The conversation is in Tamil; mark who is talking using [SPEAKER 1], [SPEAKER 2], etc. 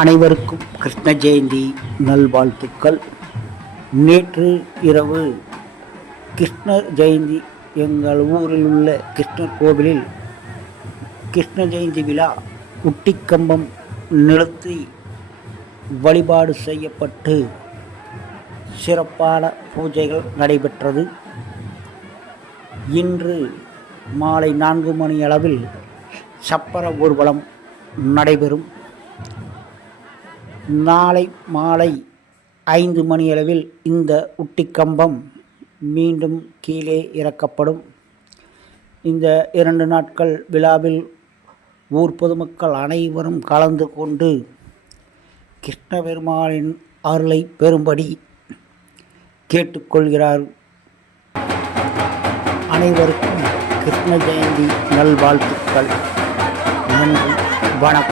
[SPEAKER 1] அனைவருக்கும் கிருஷ்ண ஜெயந்தி நல்வாழ்த்துக்கள். நேற்று இரவு கிருஷ்ணர் ஜெயந்தி எங்கள் ஊரில் உள்ள கிருஷ்ணர் கோவிலில் கிருஷ்ண ஜெயந்தி விழா உட்டிக்கம்பம் நிறுத்தி வழிபாடு செய்யப்பட்டு சிறப்பான பூஜைகள் நடைபெற்றது. இன்று மாலை நான்கு மணி அளவில் சப்பர ஊர்வலம் நடைபெறும். நாளை மாலை ஐந்து மணியளவில் இந்த உட்டிக்கம்பம் மீண்டும் கீழே இறக்கப்படும். இந்த இரண்டு நாட்கள் விழாவில் ஊர் பொதுமக்கள் அனைவரும் கலந்து கொண்டு கிருஷ்ண பெருமாளின் அருளை பெறும்படி கேட்டுக்கொள்கிறார். அனைவருக்கும் கிருஷ்ண ஜெயந்தி நல்வாழ்த்துக்கள். நன்றி வணக்கம்.